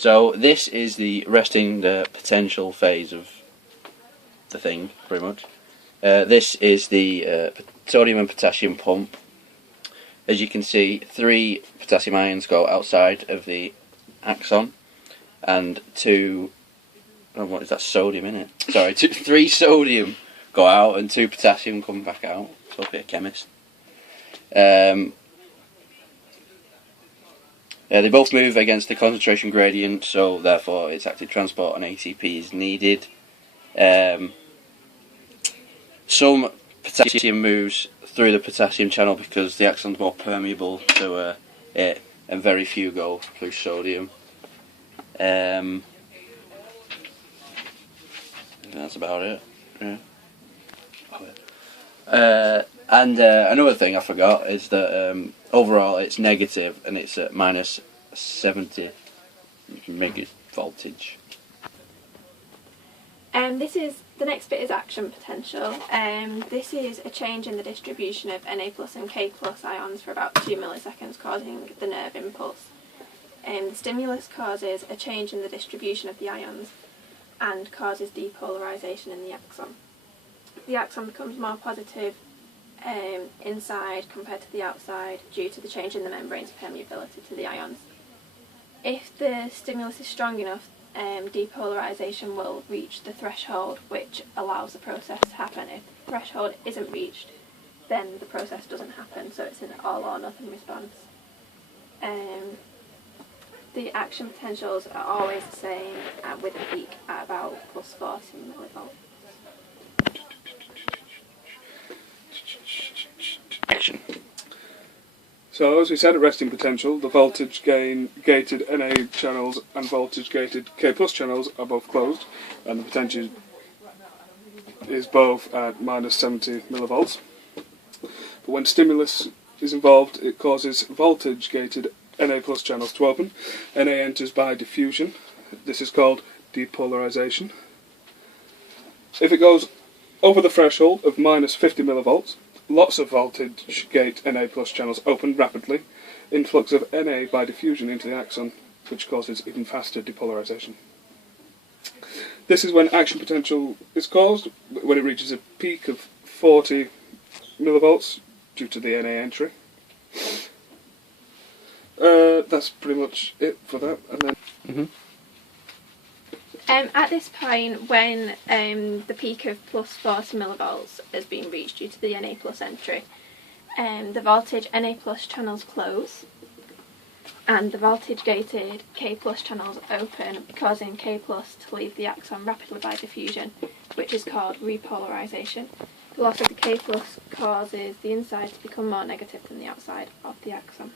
So this is the resting potential phase of the thing, pretty much. This is the sodium and potassium pump. As you can see, 3 potassium ions go outside of the axon, and 2. Oh, what is that? Sodium in it? Sorry, 3 sodium go out, and 2 potassium come back out. So a bit of chemist. They both move against the concentration gradient, so therefore its active transport on ATP is needed. Some potassium moves through the potassium channel because the axon's more permeable to it, and very few go through sodium. That's about it. Yeah. And another thing I forgot is that overall it's negative, and it's at minus 70 megavoltage. The next bit is action potential. This is a change in the distribution of Na plus and K plus ions for about 2 milliseconds, causing the nerve impulse. The stimulus causes a change in the distribution of the ions and causes depolarization in the axon. The axon becomes more positive inside compared to the outside due to the change in the membrane's permeability to the ions. If the stimulus is strong enough, depolarization will reach the threshold which allows the process to happen. If the threshold isn't reached, then the process doesn't happen, so it's an all or nothing response. The action potentials are always the same, with a peak at about plus 40 millivolts. Action. So, as we said, at resting potential, the voltage-gated Na channels and voltage-gated K plus channels are both closed, and the potential is both at minus 70 millivolts. But when stimulus is involved, it causes voltage-gated Na plus channels to open. Na enters by diffusion. This is called depolarization. If it goes over the threshold of minus 50 millivolts, lots of voltage gate Na plus channels open rapidly, influx of Na by diffusion into the axon, which causes even faster depolarization. This is when action potential is caused, when it reaches a peak of 40 millivolts due to the Na entry. That's pretty much it for that. And then at this point, when the peak of plus 40 millivolts has been reached due to the Na plus entry, the voltage Na plus channels close, and the voltage gated K plus channels open, causing K plus to leave the axon rapidly by diffusion, which is called repolarization. The loss of the K plus causes the inside to become more negative than the outside of the axon.